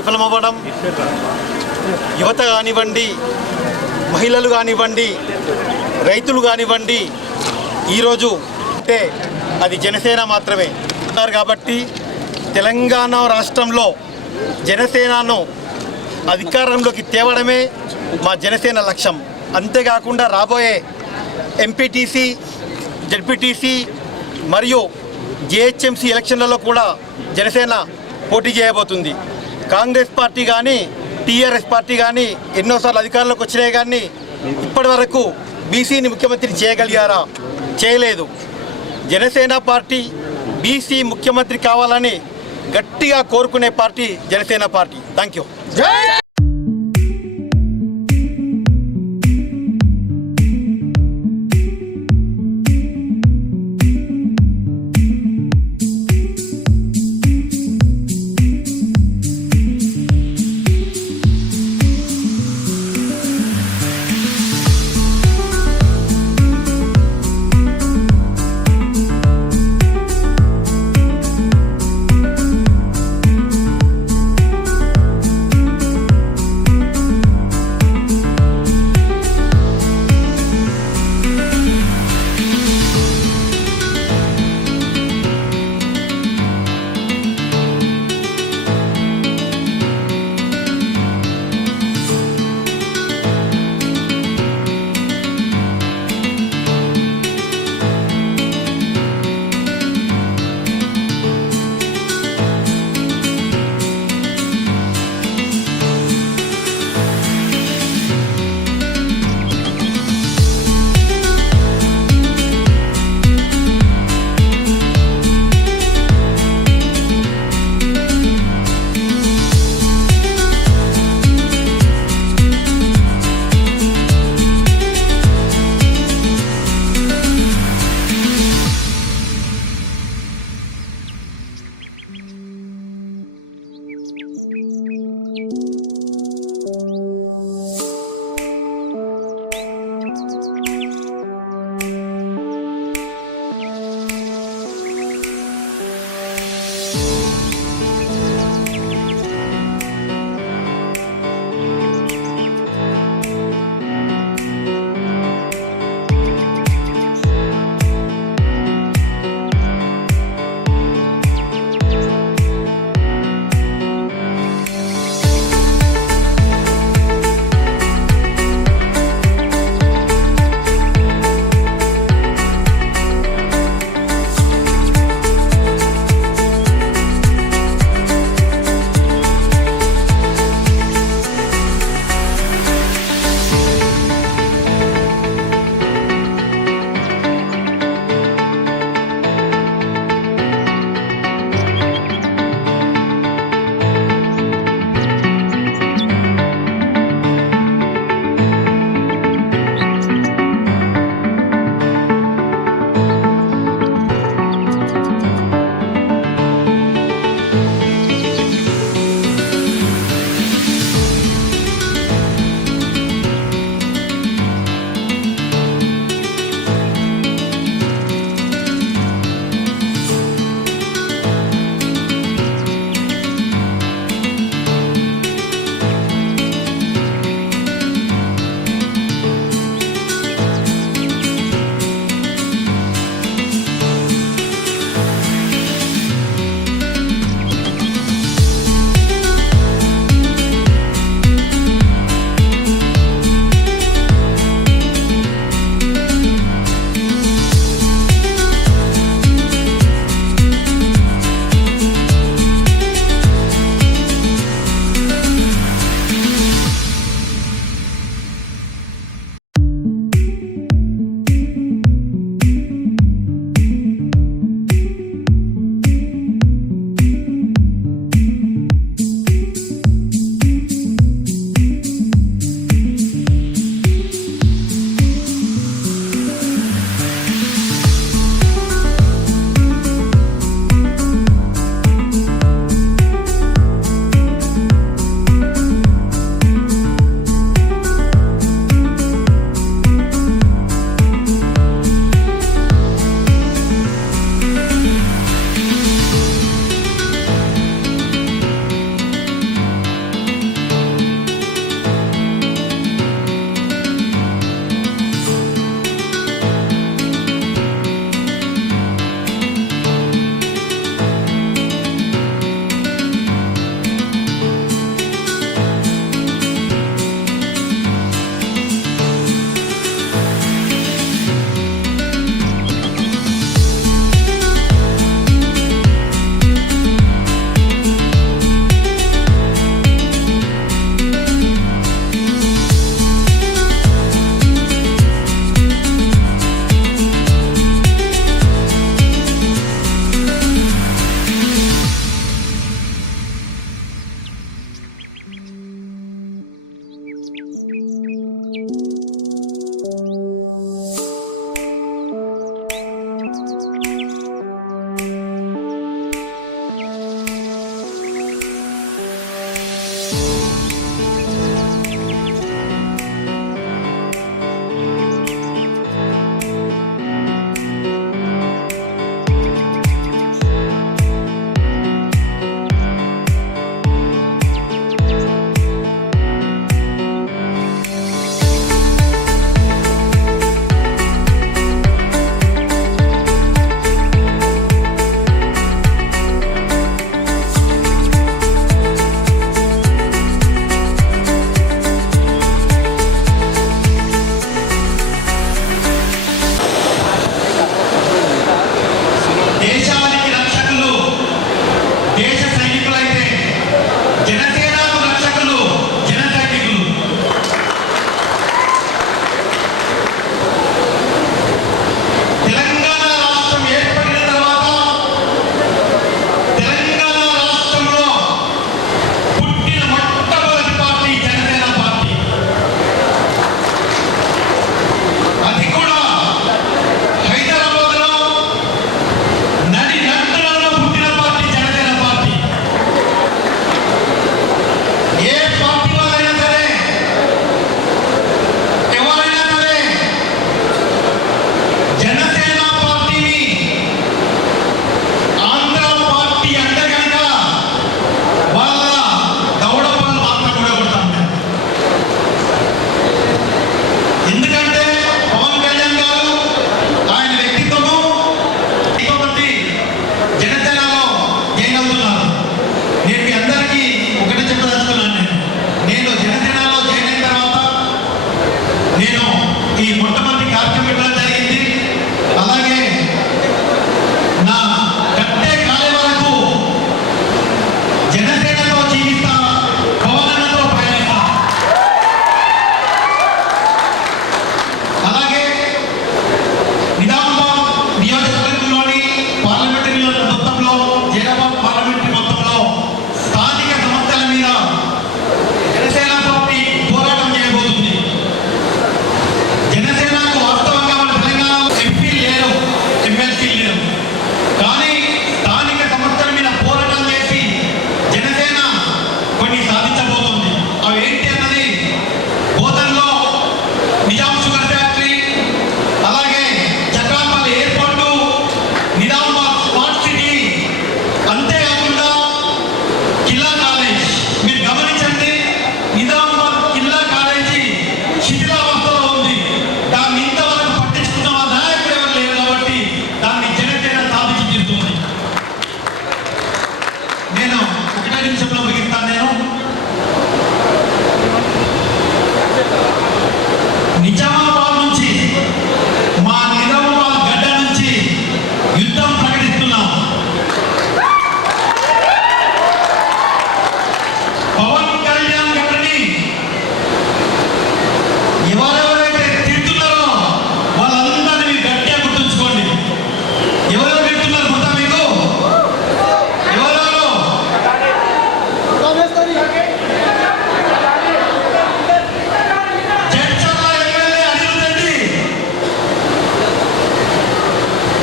విఫలమవ్వడం, యువత కానివ్వండి, మహిళలు కానివ్వండి, రైతులు కానివ్వండి, ఈరోజు అంటే అది జనసేన మాత్రమే ఉన్నారు. కాబట్టి తెలంగాణ రాష్ట్రంలో జనసేనను అధికారంలోకి తేవడమే మా జనసేన లక్ష్యం. అంతేకాకుండా రాబోయే ఎంపీటీసీ, జడ్పీటీసీ మరియు జేహెచ్ఎంసీ ఎలక్షన్లలో కూడా జనసేన పోటీ చేయబోతుంది. కాంగ్రెస్ పార్టీ కానీ టీఆర్ఎస్ పార్టీ కానీ ఎన్నోసార్లు అధికారంలోకి వచ్చినాయి, కానీ ఇప్పటి వరకు బీసీని ముఖ్యమంత్రి చేయగలిగారా? చేయలేదు. జనసేన పార్టీ బీసీ ముఖ్యమంత్రి కావాలని గట్టిగా కోరుకునే party Janasena party. Thank you.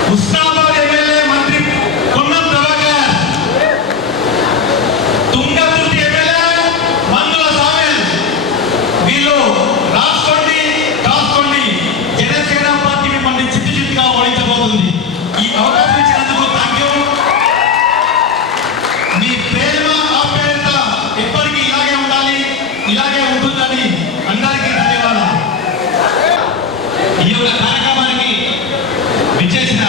Husnabad MLA మంత్రి పొన్నం ప్రభాకర్, తుంగతుర్తి ఎమ్మెల్యే మందుల సామెల్, వీళ్ళు రాసుకోండి జనసేన పార్టీ మిమ్మల్ని చిత్తు చిత్తుగా ఓడించబోతుంది. ఈ అవకాశం ఇచ్చినందుకు థ్యాంక్ యూ. మీ ప్రేమ ఆప్యాయత ఎప్పటికీ ఇలాగే ఉండాలి, ఇలాగే ఉంటుందని అందరికీ ధన్యవాదాలు. ఈ యొక్క కార్యక్రమానికి విచ్చేసిన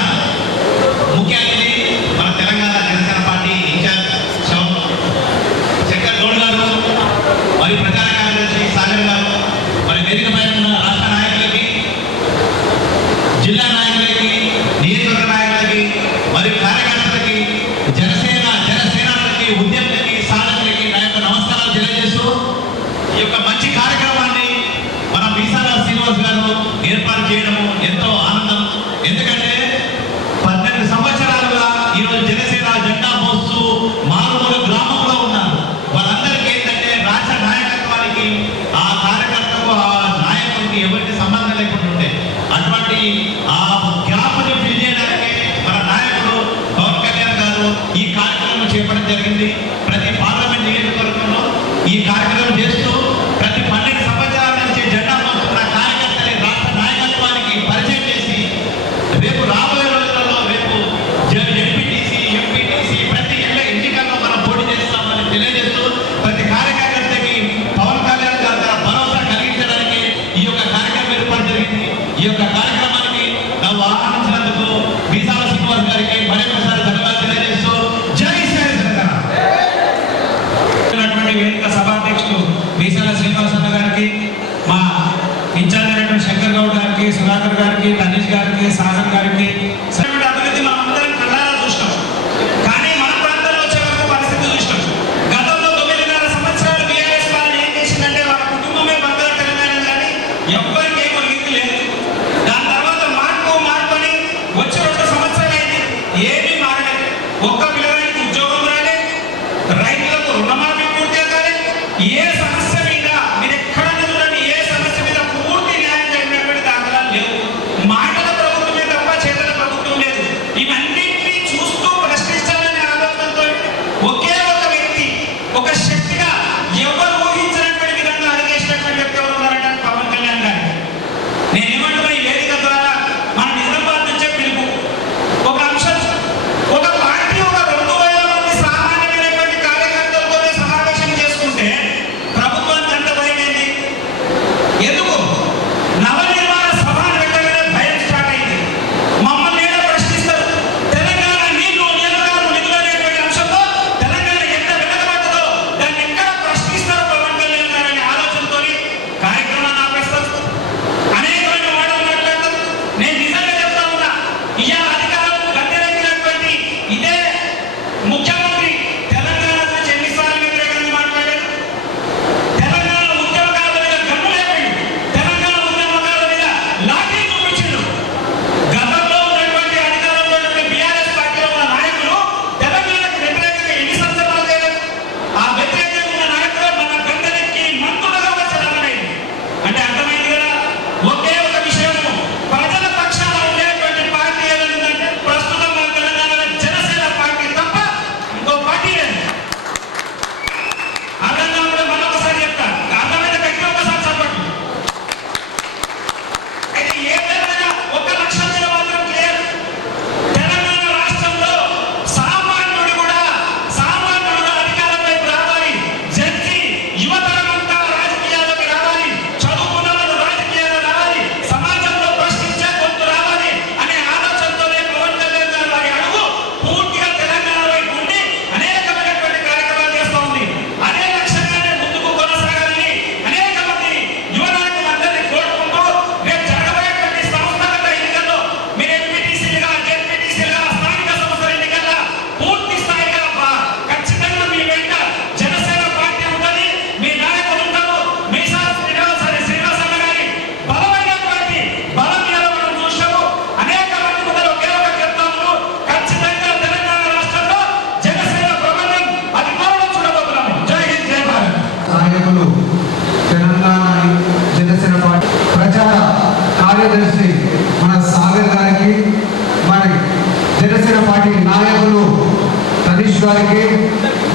గారికి,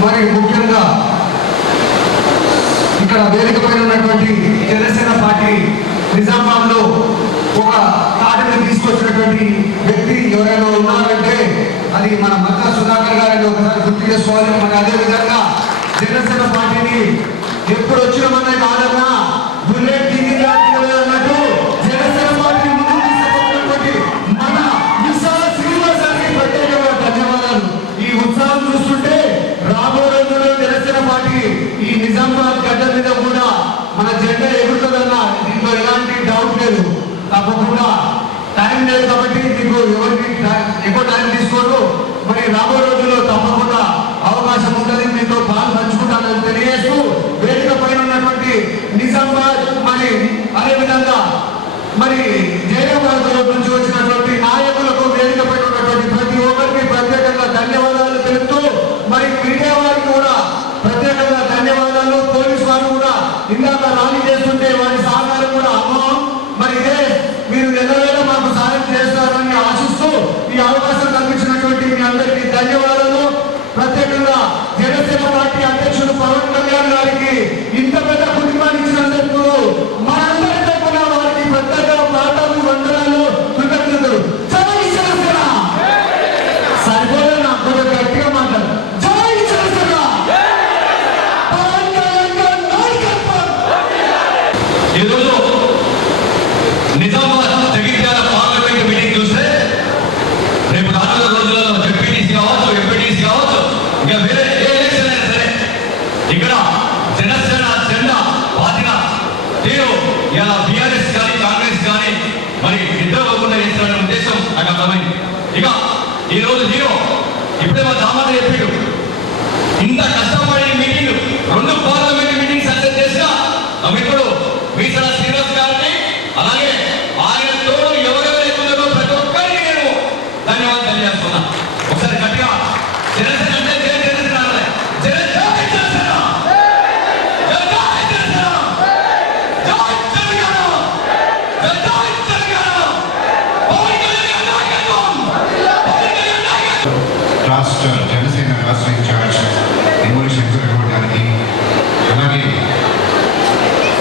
మరి ముఖ్యంగా ఇక్కడ వేదిక పైన ఉన్నటువంటి జనసేన పార్టీ నిజామాబాద్లో ఒక కార్డుని తీసుకొచ్చినటువంటి వ్యక్తి ఎవరైనా ఉన్నారంటే అది మన మద్దా సుధాకర్ గారిని ఒకసారి గుర్తు చేసుకోవాలి. మరి అదేవిధంగా జనసేన పార్టీని ఎప్పుడు వచ్చినామనే కాదన్నా బుల్లెట్ దిగిందా అన్నట్టు జనసేన పార్టీని ముందుకు తీసుకుపోతున్నటువంటి మన విశాల శ్రీనివాస్ గారికి ప్రత్యేకంగా ధన్యవాదాలు. ఈ ఉత్సాహం చూస్తుంటే రాబోయే రోజుల్లో జనసేన పార్టీ ఈ నిజామాబాద్ గడ్డ మీద కూడా మన జెండా ఎగురుతుందన్న దీంట్లో ఎలాంటి డౌట్ లేదు. తప్పకుండా టైం లేదు కాబట్టి మీకు ఎవరికి ఎక్కువ టైం తీసుకోరు. మరి రాబోయే రోజుల్లో తప్పకుండా అవకాశం ఉంటుంది, మీతో పాలు పంచుకుంటానని తెలియజేస్తూ వేదిక పైన ఉన్నటువంటి నిజామాబాద్ మరి అదేవిధంగా మరి జయరాబాద్ నుంచి వచ్చినటువంటి నాయకులకు వేదిక పైన ఉన్నటువంటి ప్రతి ఒక్కరికి ప్రత్యేకంగా ధన్యవాదాలు తెలుపుతూ మరి మీడియా వారికి కూడా ప్రత్యేకంగా ధన్యవాదాలు. పోలీసు వారు కూడా ఇందాక ర్యాలీ చేస్తుంటే వారి సహకారం కూడా అమోఘం. మరి ఇదే మీరు ఎల్లవేళ మాకు సహాయం చేస్తారని ఆశిస్తూ ఈ అవకాశం కల్పించినటువంటి మీ అందరికీ ధన్యవాదాలు. ప్రత్యేకంగా జనసేన పార్టీ అధ్యక్షుడు పవన్ కళ్యాణ్ గారికి ఇంత పెద్ద కుటుంబాన్ని ఇచ్చినందుకు మనందరి తరపున వారికి ప్రత్యేక ప్రాంతాలు వందనాలు కృతజ్ఞతలు. జై జనసేన. సరిపోలే నాకు కొంచెం గట్టిగా మాట్లాడు. జై జనసేన. పవన్ కళ్యాణ్ గారి నాయకత్వం. ఈరోజు నిజామాబాద్ జగిత్యాల పార్లమెంట్ మీటింగ్ చూస్తే రేపు రానున్న రోజులలో జెడ్పీటీసీ కావచ్చు, ఎంపీటీసీ కావచ్చు, ఇంకా వేరే ఏ ఎలక్షన్ అయినా సరే ఇక్కడ జనసేన జెండా పాతిన తీరు ఇలా బీఆర్ఎస్ కానీ కాంగ్రెస్ కానీ మరి నిద్రపోకుండా చేస్తారనే ఉద్దేశం నాకు అర్థమైంది. ఇక ఈరోజు హీరో ఇప్పుడే మా దామాది చెప్పాడు, ఇంత కష్టపడి మీటింగ్ 2 పార్లమెంట్ మీటింగ్ సక్సెస్ చేసిన ఇప్పుడు మీసల శ్రీనివాస్ గారిని అలాగే ఆయన తోడు ఎవరెవరు ఎక్కువ ప్రతి ఒక్కరికి నేను ధన్యవాదాలు తెలియజేస్తున్నా. ఒకసారి గట్టిగా జనసేన అంటే జై జనసేన అనాలి. జై జనసేన. జై జనసేన. జై తెలంగాణ. జై తెలంగాణ. పవన్ కళ్యాణ్ నాయకత్వం. పవన్ కళ్యాణ్ నాయకత్వం. రాష్ట్ర జనసేన రాష్ట్ర ఇన్ఛార్జ్ నిమ్మూరి శంకర్ గారికి, అలాగే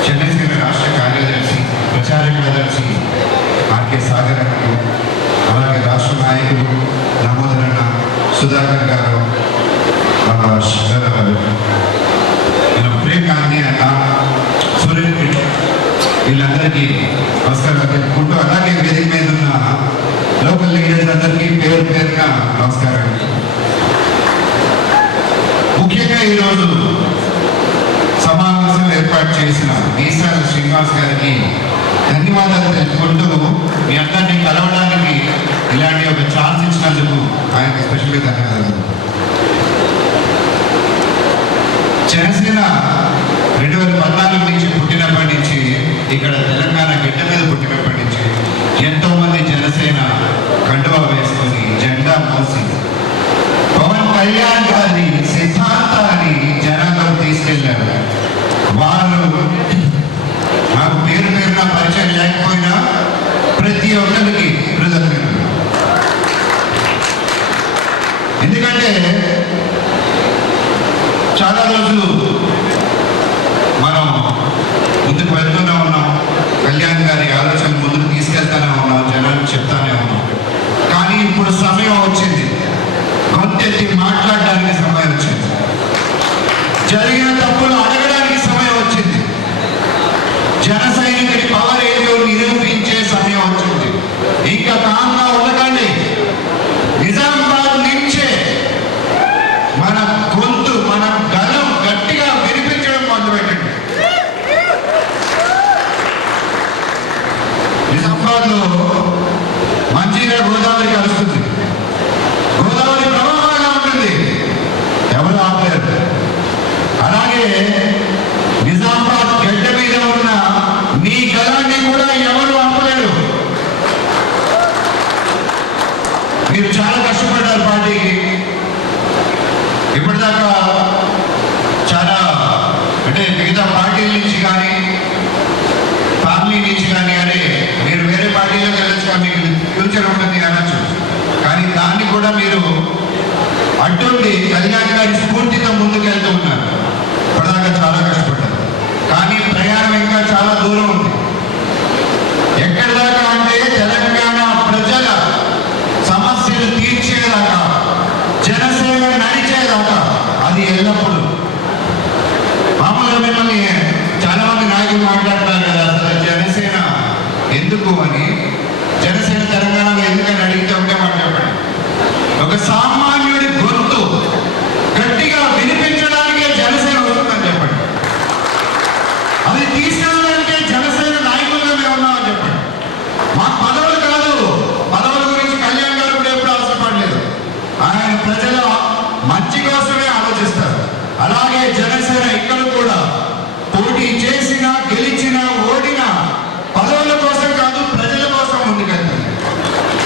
జనసేన రాష్ట్ర కార్యదర్శి ప్రచార కార్యదర్శి ఆర్కే సాగర్ గారు, అలాగే రాష్ట్ర నాయకులు నమోదరన్న సుధాకర్ గారు, ప్రేమ్ గాంధీ అన్న, సురేష్ వీళ్ళందరికీ నమస్కారాలు తెలుపుకుంటూ, అలాగే వేదిక మీద ఉన్న లోకల్ లీడర్స్ అందరికీ పేరు పేరుగా నమస్కారం. ముఖ్యంగా ఈరోజు సమావేశం ఏర్పాటు చేసిన మీసాల శ్రీనివాస్ గారికి ధన్యవాదాలు తెలుపుకుంటూ మీ అందరినీ కలవడానికి ఇలాంటి ఒక ఛాన్స్ ఇచ్చినందుకు ఆయనకి స్పెషల్గా ధన్యవాదాలు. జనసేన 2014 నుంచి పుట్టినప్పటి నుంచి, ఇక్కడ తెలంగాణ గిడ్డ మీద పుట్టినప్పటి నుంచి ఎంతోమంది జనసేన కండువా వేసుకొని జెండా మోసి పవన్ కళ్యాణ్ గారి సిద్ధాంతాన్ని జనాలకు తీసుకెళ్లారు. వారు నాకు పేరు పేరున పరిచయం లేకపోయినా ప్రతి ఒక్కరికి కృతజ్ఞతలు. ఎందుకంటే చాలా రోజులు మనం ముందుకు వెళ్తూనే ఉన్నాం, కళ్యాణ్ గారి ఆలోచన ముందుకు తీసుకెళ్తానే ఉన్నాం, జనానికి చెప్తానే ఉన్నాం. కానీ ఇప్పుడు సమయం వచ్చింది, గొంతెత్తి మాట్లాడడానికి సమయం వచ్చింది, జరిగిన తప్పులు అడగడానికి సమయం వచ్చింది, జన సైనికుడి పవర్ ఏదో నిరూపించే సమయం వచ్చింది. ఇంకా కామ్గా ఉండకండి. నిజామాబాద్ నుంచే మన గొంతు, మన గలం గట్టిగా వినిపించడం మొదలుపెట్టండి. నిజామాబాద్లో మంచిగా గోదావరి కలుస్తుంది, గోదావరి ప్రవాహంగా ఉంటుంది, ఎవరు ఆపలేరు. అలాగే నిజామాబాద్ గడ్డ మీద ఉన్న మీ గలాన్ని కూడా ఎవరు ఆపలేరు. మీరు చాలా కష్టపడ్డారు పార్టీకి. ఇప్పటిదాకా చాలా అంటే మిగతా పార్టీల నుంచి కానీ ఫ్యామిలీ నుంచి కానీ అరే మీరు వేరే పార్టీలోకి వెళ్ళొచ్చు, మీకు ఫ్యూచర్ ఉంటుంది అనొచ్చు. కానీ దాన్ని కూడా మీరు అటువంటి కళ్యాణ్ గారి స్ఫూర్తితో ముందుకెళ్తూ ఉన్నారు. ఇప్పటిదాకా చాలా కష్టపడ్డారు, కానీ ప్రయాణం ఇంకా చాలా దూరం ఉంది. ఎక్కడి దాకా అంటే తెలంగాణ ప్రజల సమస్యలు తీర్చేదాకా, జనసేన నడిచేదాకా. అది ఎల్లప్పుడూ మామూలుగా మిమ్మల్ని చాలా మంది నాయకులు మాట్లాడతారు కదా, అసలు జనసేన ఎందుకు అని. జనసేన తెలంగాణలో ఎందుకని అడిగితే ఉంటే మాట చెప్పండి. ఒక సామాన్యుడి గొంతు గట్టిగా వినిపించడానికే జనసేన వస్తుందని చెప్పండి. అది తీసుకెళ్ళడానికే జనసేన నాయకులుగా మేము ఉన్నామని చెప్పండి. మాకు పదవులు కాదు, పదవుల గురించి కళ్యాణ్ గారు కూడా ఎప్పుడు అవసరపడలేదు. ఆయన ప్రజల మంచి కోసమే ఆలోచిస్తారు. అలాగే జనసేన ఇక్కడ కూడా పోటీ చేసినా, గెలిచినా, ఓడినా పదవుల కోసం కాదు, ప్రజల కోసం ముందుకెళ్తుంది.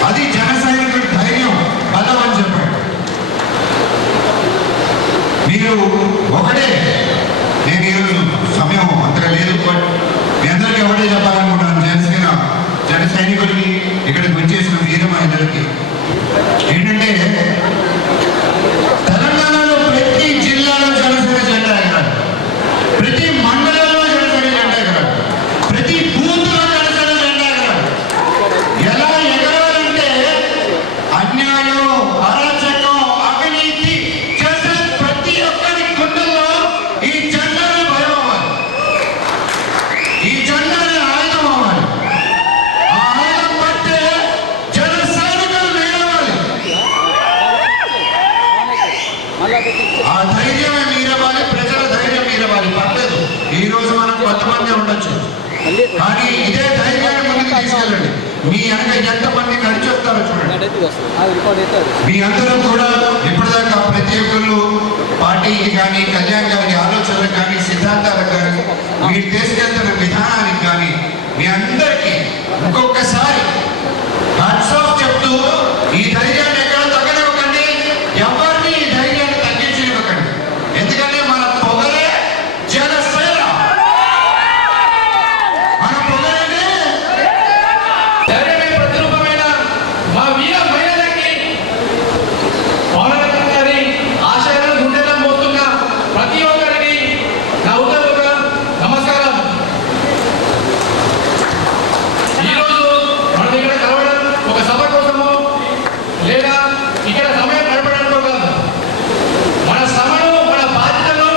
అది జన సైనికుడి ధైర్యం, బలం అని చెప్పండి. మీరు ఒకటే, నేను ఈరోజు సమయం అంతగా లేదు, బట్ మీ అందరికీ ఒకటే చెప్పాలనుకుంటున్నాను. జన సైనికులకి, ఇక్కడికి వచ్చేసిన వీర మహిళలకి ఏంటంటే, తెలంగాణలో ప్రతి జిల్లాలో జనసేన జెండా ఎగరాలి, ప్రతి మండలంలో జనసేన జెండా ఎగరాలి, ప్రతి బూత్లో జనసేన జెండా ఎగరాలి. ఎలా ఎగరాలంటే అన్యాయం, అరాచకం, అవినీతి చేసే ప్రతి ఒక్కరి గుండెల్లో ఈ జెండాని భయం అవ్వాలి, ఈ జెండాని ఆయుధం అవ్వాలి. ఆ ఆయుధం పట్టే జన సైనికులు నిలవాలి. ఆ ధైర్యమే మీరవ్వాలి, ప్రజల ధైర్యం మీరవ్వాలి. పర్లేదు, ఈ రోజు మనం కొంతమంది ఉండొచ్చు, కానీ ఇదే ధైర్యాన్ని ముందుకు తీసుకెళ్ళండి. మీ వెనక ఎంతమంది నడిచి వస్తారో చూడండి. మీ అందరూ కూడా ఇప్పటిదాకా ప్రతి ఒక్కళ్ళు పార్టీకి కానీ, కళ్యాణ్ గారి ఆలోచనలకు కానీ, సిద్ధాంతాలకు కానీ, మీరు తీసుకెళ్తున్న విధానానికి కానీ మీ అందరికీ ఇంకొకసారి హ్యాట్స్ ఆఫ్ చెప్తూ, ఈ ధైర్యాన్ని ఎక్కడ తగ్గనివ్వకండి, ఎవరిని ఈ ధైర్యాన్ని తగ్గించనివ్వకండి. ఎందుకంటే మన పొగరే జనసేన, మన పొగరేనే ధైర్యమే ప్రతిరూపమైన మా వీర మహిళలకి, పవన్ కళ్యాణ్ గారి ఆశయాలను గుండెల్లో మోస్తున్న ప్రతి ఒక్కరికి నా ఉదయపూర్వక నమస్కారం. ఈరోజు మన దగ్గర కలవడం ఒక సభ కోసమో లేదా ఇక్కడ సమయం గడపడానికో కాదు, మన శ్రమను, మన బాధ్యతను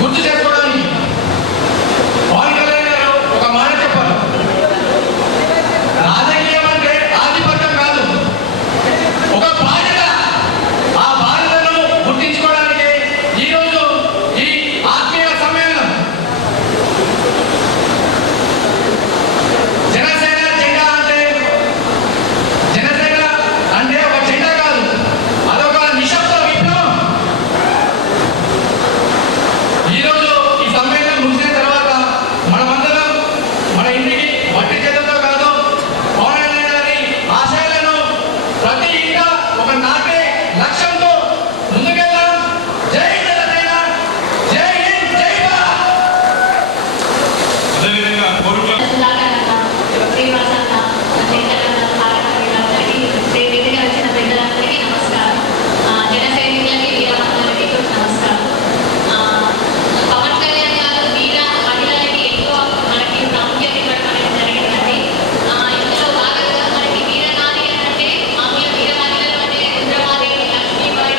గుర్తు చేసుకోవడానికి. పవన్ కళ్యాణ్ గారు ఒక మాట చెప్పారు, రాజకీయం అంటే ఆధిపత్యం కాదు, ఒక బాధ్యత. ఆ బాధ్యతను గుర్తించుకోవడానికి ఈరోజు ఈ ఆత్మీయ సమ్మేళనం. జనసేన జెండా అంటే, జనసేన అంటే ఒక జెండా కాదు, అదొక నిశ్శబ్ద విప్లవం. ఈరోజు ఈ సమ్మేళనం ముగిసిన తర్వాత మనమందరం మన ఇంటికి మట్టి చేతులతో కాదు, పవన్ కళ్యాణ్ గారి ఆశయాలను ప్రతి ఇంట ఒక నాటే లక్ష్యంతో ముందుకెళ్దాం. జై జనసేన, జై హింద్, జై భారత్. అదేవిధంగా కోరుట్ల పవన్ కళ్యాణ్ గారు వీర మహిళలకి ఎక్కువ మనకి ప్రాముఖ్యత ఇవ్వడం అనేది జరిగిందండి. ఇందులో భాగంగా మనకి వీరనారి అంటే మామూలుగా వీర మహిళలు అంటే రుద్రమాదేవి, లక్ష్మీబాయి,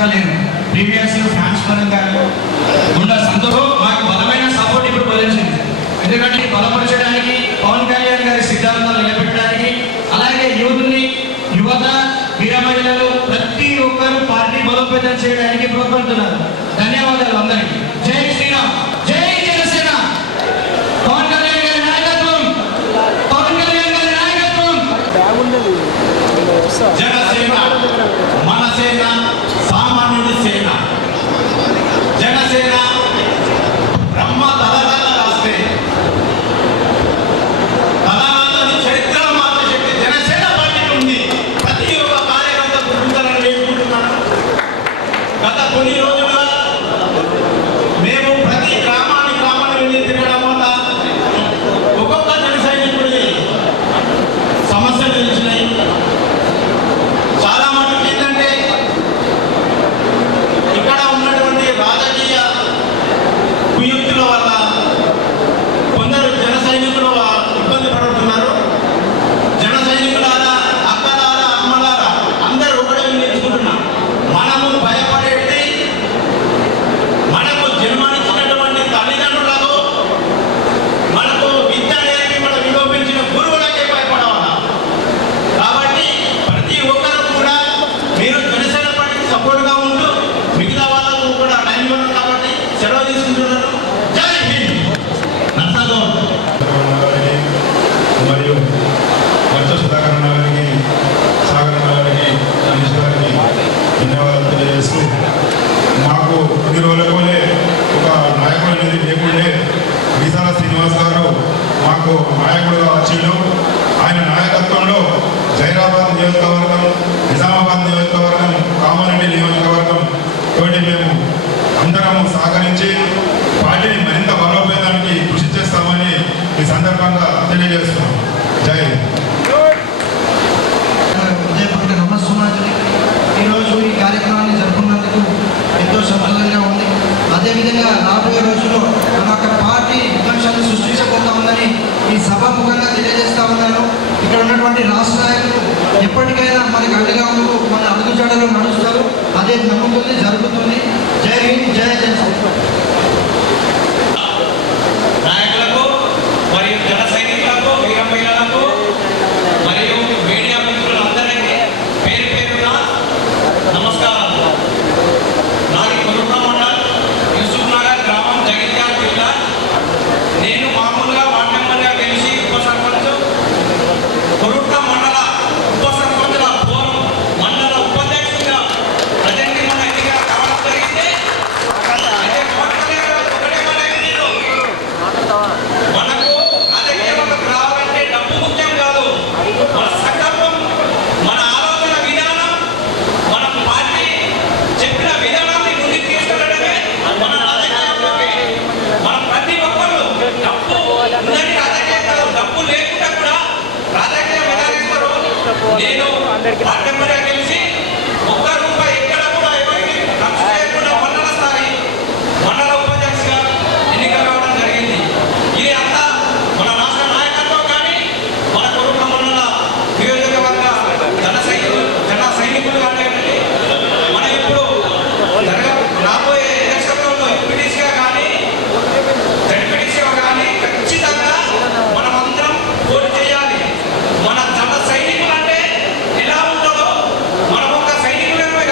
పరంగా లేదు, ప్రీవియస్ ఫ్యాన్స్ పరంగా ఉన్న సందర్భం మాకు బలమైన సపోర్ట్ ఇప్పుడు పొందించింది. ఎందుకంటే బలపరచడానికి పవన్ కళ్యాణ్ గారి సిద్ధాంతాలు నిలబెట్టడానికి, అలాగే యువత వీర మహిళలు ప్రతి ఒక్కరు పార్టీ బలోపేతం చేయడానికి ప్రోత్సహిస్తున్నారు. ధన్యవాదాలు అందరికీ. జై శ్రీరామ్, జై జనసేన. పవన్ కళ్యాణ్ గారి నాయకత్వం, పవన్ కళ్యాణ్ గారి నాయకత్వం. జనసేన మన సేన, సామాన్యుడి సేన. జనసేన బ్రహ్మ తలరాత రాస్తే తలరాతని చరిత్రలో మార్చే శక్తి జనసేన పార్టీకి ఉంది. ప్రతి ఒక్క కార్యకర్త గుర్తించాలని వేడుకుంటున్నాను. గత కొన్ని రోజులుగా మేము ప్రతి గ్రామాన్ని వెళ్ళి తిరగడం వల్ల ఒక్కొక్క జన సైనికుడి సమస్యలు తెలిసినాయి. చాలా మటుకు ఏంటంటే ఇక్కడ ఉన్నటువంటి రాజకీయ కుయుక్తుల వల్ల కొందరు జన సైనికులు ఇబ్బంది పడుతున్నారు. జన సైనికులారా, అక్కలారా, అమ్మలారా అందరూ ఒకటే నేర్చుకుంటున్నాం. మనము భయపడేది మనకు జన్మనిచ్చినటువంటి తల్లిదండ్రులకు, మనకు విద్య నేర్పి మన విలోపించిన గురువులకే భయపడవాలా. కాబట్టి ప్రతి ఒక్కరు కూడా మీరు జనసేన పార్టీకి సపోర్ట్గా ఉంటూ మిగతా వాళ్ళకు కూడా టైం ఇవ్వడం కాబట్టి సెలవు తీసుకుంటున్నారు. జై హింద్. నర్సాగౌడ్ మరియు మత్స్య సుధాకర్ గారికి, సాగర్ గారికి, అనీష్ గారికి ధన్యవాదాలు తెలియజేస్తూ, మాకు కొద్ది రోజులకోలే ఒక నాయకుడు అనేది లేకుండే విశాల శ్రీనివాస్ గారు మాకు నాయకుడుగా వచ్చిండు. ఆయన నాయకత్వంలో జైరాబాద్ నియోజకవర్గం, నిజామాబాద్ నియోజకవర్గం, కామారెడ్డి నియోజకవర్గం తోటి మేము అందరము సహకరించి పార్టీని మరింత బలోపేతానికి కృషి చేస్తామని ఈ సందర్భంగా తెలియజేస్తున్నాం. జై హింద్. ఉదయపూర్వక నమస్సుమాంజలి. ఈరోజు ఈ కార్యక్రమాన్ని జరుపుకున్నందుకు ఎంతో సంతోషంగా ఉంది. అదేవిధంగా రాబోయే రోజుల్లో మన యొక్క పార్టీ విధ్వంసాన్ని సృష్టించబోతా ఉందని ఈ సభాముఖంగా తెలియజేస్తా ఉన్నాను. ఇక్కడ ఉన్నటువంటి రాష్ట్ర నాయకులు ఎప్పటికైనా మనకు అండగా ఉంటూ మన అడుగుజాడలో నడుస్తారు. అదే నమ్ముతుంది, జరుగుతుంది. జై హింద్, జై జనసేన. నాయకులకు మరియు జన సైనికులకు, వీర మహిళలకు మరియు మీడియా మిత్రులందరికీ పేరు పేరున నమస్కారాలు. నాది కురుట్ల మండల్, యూసుఫ్ నగర్ గ్రామం, జగిత్యాల జిల్లా. నేను మామూలుగా వార్డు మెంబర్గా గెలిచి ఉప సర్పంచ్, కురుట్ల మండల ఉప సర్పంచుల ఫోరం మండల ఉపాధ్యక్షుడిగా ప్రజెంట్ మన ఎన్నిక కావడం జరిగింది. అయితే ఒకటే మాట నేను మనకు రాజకీయంలోకి రావాలంటే డబ్బు ముఖ్యం కాదు. మన సంకల్పం, మన ఆలోచన విధానం, మన పార్టీ చెప్పిన విధానాన్ని ముందుకు తీసుకెళ్ళడమే మన రాజకీయంలోకి. మనం ప్రతి ఒక్కరు డబ్బు ఉందని రాజకీయం కాదు, డబ్బు లేకుండా కూడా రాజకీయం విధానిస్తారు. నేను వార్డు మెంబర్గా గెలిచి ఒక్క రూపాయి ఎక్కడ కూడా ఎవరికి ఖర్చు చేయకుండా మండల స్థాయి మండల ఉపాధ్యక్షుగా ఎన్నిక కావడం జరిగింది. ఇది అంతా మన రాష్ట్ర నాయకత్వం కానీ, మన కుటుంబ మండల నియోజకవర్గ జన సైనికులు కానీ, మన ఇప్పుడు రాబోయే ఎలక్షన్లలో ఎంపీటీసీగా కానీ, జడ్పీటీసీగా కానీ ఖచ్చితంగా మనమందరం పోటీ చేయాలి. మన జన సైనికులు అంటే ఎలా ఉంటుందో మనం ఒక సైనికులమే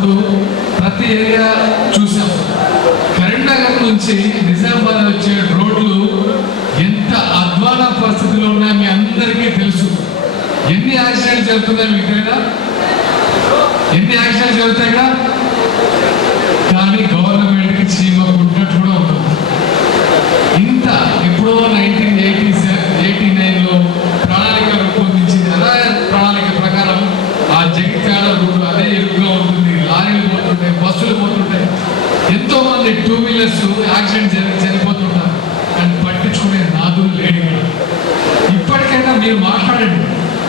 వచ్చినప్పుడు ప్రతి ఏరియా చూసాం. కరీంనగర్ నుంచి నిజామాబాద్ వచ్చే రోడ్లు ఎంత అధ్వాన పరిస్థితిలో ఉన్నాయో మీ అందరికీ తెలుసు. ఎన్ని యాక్సిడెంట్స్ జరుగుతున్నాయి మీకు తెలియదా? ఎన్ని యాక్సిడెంట్స్ జరుగుతాయి కదా, కానీ గవర్నమెంట్కి చీమ కుట్టినట్టు కూడా ఉంటుంది. ఇంత ఎప్పుడో 1989లో ప్రణాళిక రూపొందించింది. అదే ప్రణాళిక ప్రకారం ఆ జగిత్యాల రోడ్డు అదే ఇరుకుగా ఉంటుంది, లారీలు పోతుంటాయి, బస్సులు పోతుంటాయి, ఎంతో మంది 2 వీలర్స్ యాక్సిడెంట్ చనిపోతుంటారు, కానీ పట్టించుకునే నాదులు లేడు. ఇప్పటికైనా మీరు మాట్లాడండి.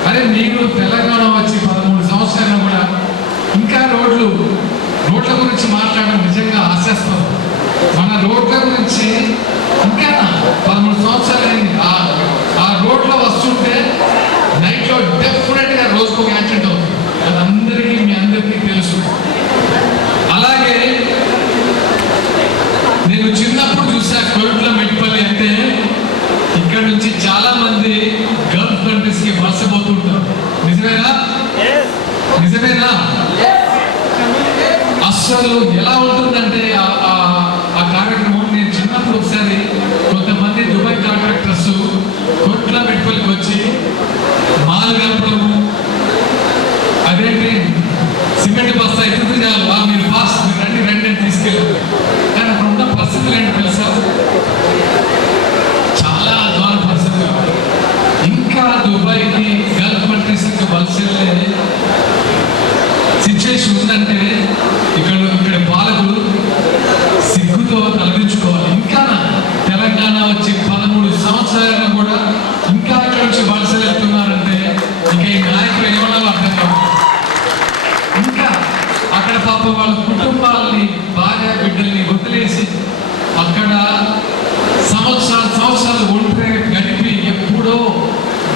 అరే మీరు తెలంగాణ వచ్చి 13 సంవత్సరాలు కూడా ఇంకా రోడ్ల గురించి మాట్లాడడం నిజంగా హాస్యాస్పదం. మన రోడ్ల గురించి ఇంకా 13 సంవత్సరాలు అయింది. ఆ రోడ్లో వస్తుంటే నైట్లో డెఫినెట్గా రోజుకు ఒక యాక్సిడెంట్ అవుతుంది. అది మీ అందరికీ తెలుసు. అలాగే నేను చిన్నప్పుడు చూసా కొరుట్ల మెట్పల్లి అంటే ఇక్కడ నుంచి చాలా మంది గల్ఫ్ కంట్రీస్ కి వలసపోతుంటారు. నిజమేనా? నిజమేనా? అస్సలు ఎలా ఉంటుందంటే ఆ కార్యక్రమం, నేను చిన్నప్పుడు ఒకసారి కొంతమంది దుబాయ్ కాంట్రాక్టర్స్ కొట్ల మెట్పల్లికి వచ్చి మాల్ కలపడము, అదేంటి సిమెంట్ బస్తా అయితే చాలు మీరు పాస్ మీరు రండి అని తీసుకెళ్ళారు. కానీ అక్కడ ఉన్న పరిస్థితులు ఏంటి తెలుసా? చాలా అధ్వాన పరిస్థితులు. ఇంకా దుబాయ్కి గల్ఫ్ కంట్రీస్ నుంచి వలస వెళ్ళే సిచ్యువేషన్ ఉందంటే ఇక్కడ పాలకులు సిగ్గుతో తలదించుకోవాలి. ఇంకా తెలంగాణ వచ్చి 13 సంవత్సరాలు కూడా ఇంకా ఇక్కడ నుంచి వలస వెళ్తున్నారంటే ఇక ఈ నాయకులు ఏమన్నా అర్థం కాదు. ఇంకా అక్కడ పాపం వాళ్ళ కుటుంబాలని, భార్య బిడ్డల్ని వదిలేసి అక్కడ సంవత్సరాలు ఒంటరి గడిపి ఎప్పుడో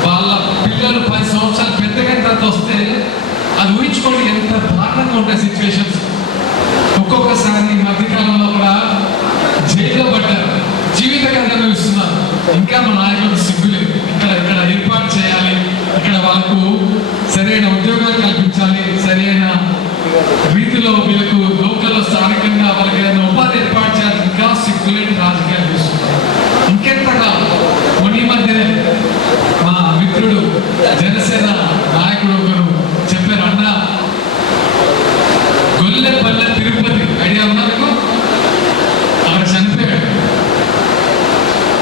వాళ్ళ పిల్లలు 10 సంవత్సరాలు పెద్దగా తర్వాత వస్తే అది ఊహించుకోండి ఎంత దారుణంగా ఉంటాయి సిచ్యువేషన్స్. ఒక్కొక్కసారి మధ్యకాలంలో కూడా జైల్లో పడ్డారు, జీవితకాలం అనుభవిస్తున్నారు. ఇంకా మా నాయకులకు సిగ్గులేదు. ఇక్కడ ఏర్పాటు చేయాలి, ఇక్కడ వాళ్ళకు సరైన ఉద్యోగాలు కల్పించాలి, సరైన రీతిలో వీళ్ళకు లోకల్లో స్థానికంగా వాళ్ళకి ఏదైనా ఉపాధి ఏర్పాటు చేయాలి. ఇంకా సిగ్గులేని రాజకీయాలు చేస్తున్నారు. ఇంకెంతగా కొన్ని మధ్యనే మా మిత్రుడు జనసేన నాయకుడు ఒకరు చెప్పారు, అన్న గొల్లెపల్లె తిరుపతి ఐడియా ఉన్నందుకు అక్కడ చనిపోయాడు.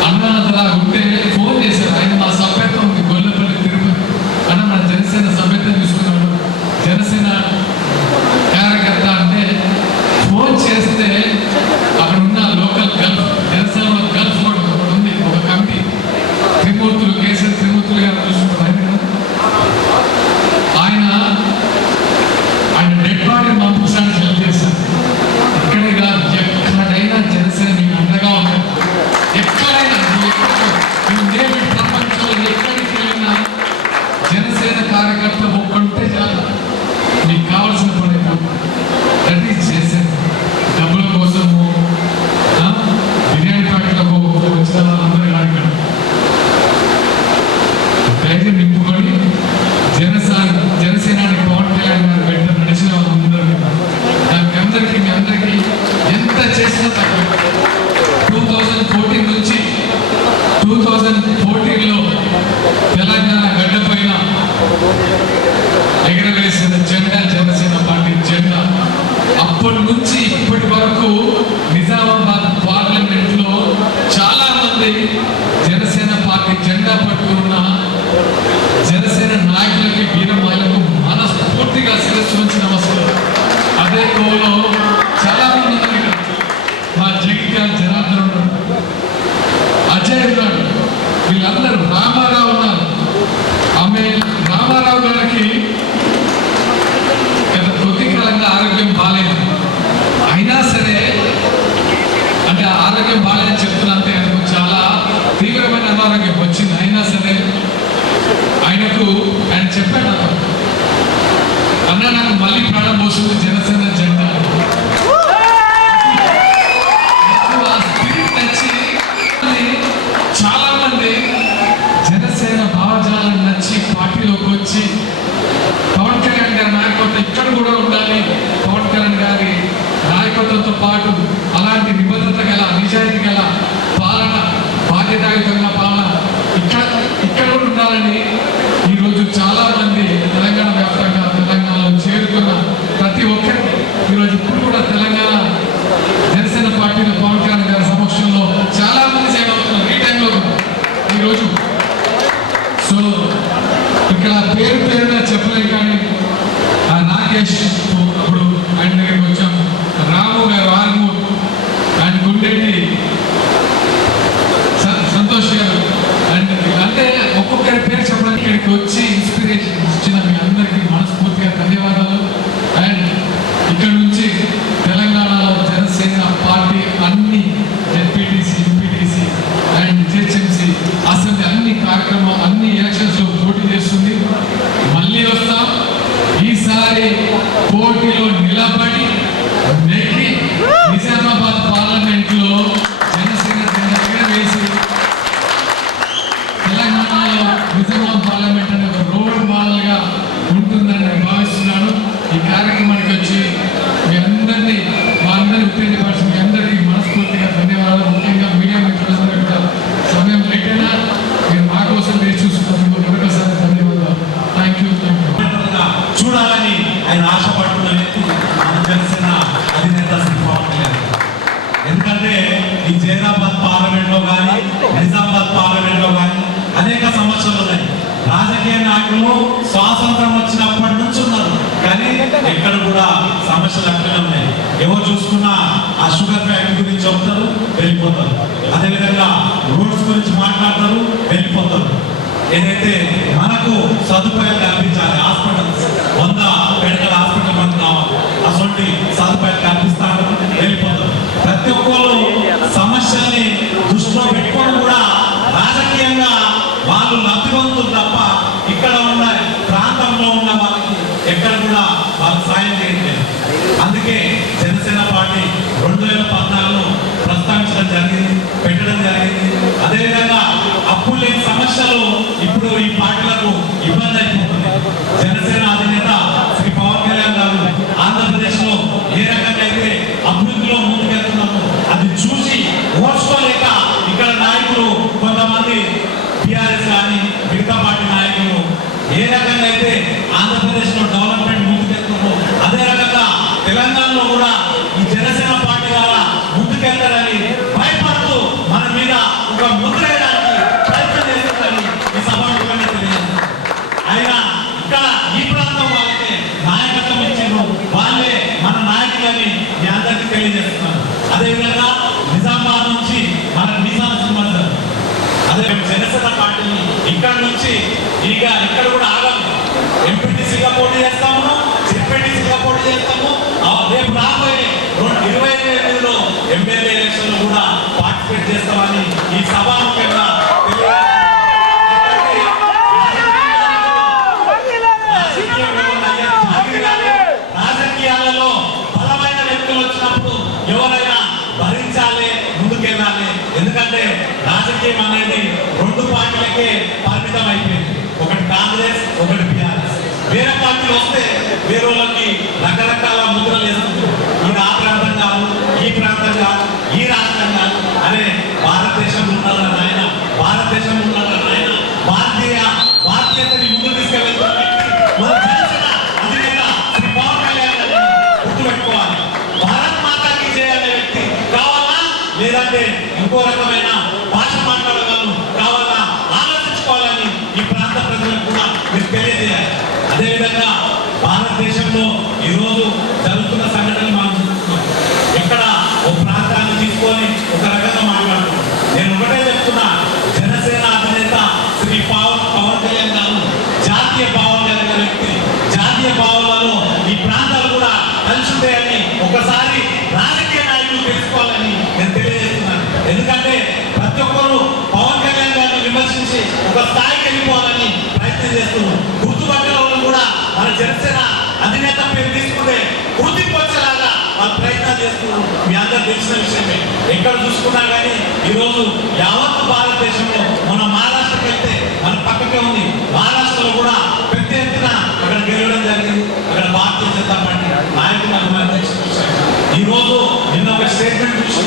అన్న అలా ఉంటే ఫోన్ చేశారు, ఆయన మా సభ్యత్వం ఉంది గొల్లెపల్లి తిరుపతి అన్న, మన జనసేన సభ్యత్వం తీసుకున్నాడు, జనసేన కార్యకర్త అంటే ఫోన్ చేస్తే అక్కడ ఉన్న లోకల్ గల్ఫ్ జనసేన గల్ఫ్ కూడా ఉంది ఒక కమిటీ, త్రిమూర్తులు కేసీఆర్ త్రిమూర్తులు గారు చూసుకుంటారు. ఆయన డెడ్ బాడీని పంపించడానికి హెల్ప్ చేశారు. ఇక్కడే కాదు, ఎక్కడైనా జనసేన మీకు అండగా ఉంది. ఎక్కడైనా ప్రపంచంలో ఎక్కడికి వెళ్ళినా జనసేన కార్యకర్త ఒక్కటే చాలు, మీకు కావాల్సిన పని దట్ ఈజ్ జనసేన. డబ్బుల కోసము బిర్యానీ ప్యాకెట్లకు వచ్చిన వాళ్ళందరూ అడగండి, ధైర్యం నింపుకొని జనసేనానికి పవన్ కళ్యాణ్ గారు వెంట నడిచిన వాళ్ళందరూ అందరికీ మీ అందరికీ ఎంత చేసినా తక్కువ. 2014 నుంచి 2014లో తెలంగాణ గడ్డ పైన ఎగరవేసిన జెండా జనసేన పార్టీ జెండా. అప్పటి నుంచి ఇప్పటి వరకు నిజామాబాద్ పార్లమెంట్ లో చాలా మంది జనసేన పార్టీ జెండా పట్టుకున్న జనసేన నాయకులకి, వీరమాయలకు మనస్ఫూర్తిగా శిరస్సు నుంచి నమస్కారం. అదే కోలో చాలా మంది ఉన్నారు. మా జగిత్యాల జనార్దన్ ఉన్నాడు, అజయ్ ఉన్నాడు, వీళ్ళందరూ రామారావు ఉన్నారు. ఆమె రామారావు గారికి గత కొద్ది కాలంగా ఆరోగ్యం బాగాలేదు, అయినా నాయకులు స్వాతంత్రం వచ్చినప్పటి నుంచి ఉన్నారు, కానీ ఎక్కడ కూడా సమస్యలు అక్కడే ఉన్నాయి. ఎవరు చూసుకున్నా ఆ షుగర్ ఫ్యాక్టరీ గురించి చెప్తారు, వెళ్ళిపోతారు. అదేవిధంగా రోడ్స్ గురించి మాట్లాడతారు, వెళ్ళిపోతారు. ఏదైతే మనకు సదుపాయాలు కల్పించాలి, హాస్పిటల్స్ 100 బెడ్ల హాస్పిటల్ మనకు కావాలి, అటువంటి సదుపాయాలు కల్పిస్తారు, వెళ్ళిపోతారు. ప్రతి ఒక్కరు సమస్యల్ని దృష్టిలో పెట్టుకొని కూడా రాజకీయంగా వాళ్ళు లబ్ధివంతులు తప్ప ఇక్కడ ఉన్న ప్రాంతంలో ఉన్న వాళ్ళకి ఎక్కడ కూడా వాళ్ళు సాయం చేయట్లేదు. అందుకే జనసేన పార్టీ 2014లో ప్రస్తావించడం జరిగింది, పెట్టడం జరిగింది. అదేవిధంగా అప్పులు లేని సమస్యలు ఇప్పుడు ఈ పార్టీలకు ఇబ్బంది అయిపోతుంది. జనసేన అధినేత శ్రీ పవన్ కళ్యాణ్ గారు ఆంధ్రప్రదేశ్ లో ఏ రకంగా అయితే అభివృద్ధిలో ముందుకెళ్తున్నామో అది చూసి ఓర్చుకోలేక ఇక్కడ నాయకులు కొంతమంది టిఆర్ఎస్ కానీ మిగతా పార్టీ నాయకులు ఏ రకంగా అయితే ఆంధ్రప్రదేశ్ లో డెవలప్మెంట్ ముందుకెళ్తున్నామో అదే రకంగా తెలంగాణలో కూడా ఈ జనసేన పార్టీ ద్వారా ముందుకెళ్తారని భయపడుతూ మన మీద ఒక ముద్ర వేయడానికి ప్రయత్నం చేస్తారని ఈ సభాముఖంగా తెలియజేస్తారు. అయినా ఇక్కడ ఈ ప్రాంతం వాళ్ళకి నాయకత్వం ఇచ్చారు, వాళ్ళే మన నాయకులని మీ అందరికీ తెలియజేస్తున్నారు. అదేవిధంగా నిజామాబాద్ నుంచి మన నిజాం సంబంధం అదే జనసేన పార్టీని ఇక్కడ నుంచి ఇక ఇక్కడ కూడా ఆగం ఎంపీటీసీగా పోటీ చేస్తాము, జెడ్పీటీసీగా పోటీ చేస్తాము. రేపు రాబోయే 2025లో ఎమ్మెల్యే ఎలక్షన్ లో కూడా పార్టిసిపేట్ చేస్తామని ఈ సభాముఖంగా రాజకీయాలలో బలమైన వ్యక్తులు వచ్చినప్పుడు ఎవరైనా భరించాలి, ముందుకెళ్ళాలి. ఎందుకంటే రాజకీయం అనేది 2 పార్టీలకే పరిమితం అయిపోయింది, ఒకటి కాంగ్రెస్, ఒకటి టిఆర్ఎస్. వేరే పార్టీలు వస్తే వేరే వాళ్ళకి రకరకాల ముద్రలు వేస్తున్నారు. ఇది ఆ ప్రాంతం కాదు, ఈ ప్రాంతం కాదు, ఈ రాష్ట్రం కాదు. అరే భారతదేశంలో ఉన్నారా నాయన, భారతదేశంలో ఉన్నారా నాయన, భారతీయతని ముందుకు తీసుకెళ్తున్న మన జనసేన అధినేత శ్రీ పవన్ కళ్యాణ్ గారిని గుర్తుపెట్టుకోవాలి. భారత్ మాతాకి చేయాలనే వ్యక్తి కావాలా, లేదంటే ఇంకో రకమైన భాష మాట్లాడగలను కావాలా ఆలోచించుకోవాలని ఈ ప్రాంత ప్రజలకు కూడా మీరు తెలియజేయాలి. అదేవిధంగా భారతదేశంలో ఈరోజు జరుగుతున్న సంఘటనలు మనం చూస్తున్నాం. ఎక్కడ ఒక ప్రాంతాన్ని తీసుకొని ఒక రకంగా మాట్లాడుతున్నాం. నేను ఒకటే చెప్తున్నా, జనసేన అధినేత శ్రీ పవన్ కళ్యాణ్ గారు జాతీయ భావం కలిగిన వ్యక్తి. జాతీయ భావాలలో ఈ ప్రాంతాలు కూడా కలిసి ఉంటాయని ఒకసారి రాజకీయ నాయకులు తెలుసుకోవాలని నేను తెలియజేస్తున్నాను. ఎందుకంటే ప్రతి ఒక్కరు పవన్ కళ్యాణ్ గారిని విమర్శించి ఒక స్థాయికి వెళ్ళిపోవాలని ప్రయత్నం చేస్తున్నారు. గుర్తుపట్టిన వాళ్ళు కూడా మన జనసేన అధినేత పేరు తీసుకుంటే గుర్తింపు వచ్చేలాగా వాళ్ళు ప్రయత్నాలు చేస్తున్నారు. మీ అందరూ తెలిసిన విషయమే. ఎక్కడ చూసుకున్నా కానీ ఈరోజు యావత్ భారతదేశంలో మనం మహారాష్ట్రకి వెళ్తే మన పక్కకే ఉంది, మహారాష్ట్రలో కూడా పెద్ద ఎత్తున అక్కడ గెలవడం జరిగింది. అక్కడ భారతీయ జనతా పార్టీ నాయకులు అభిమానం. ఈ రోజు నిన్న ఒక స్టేట్మెంట్ చూసి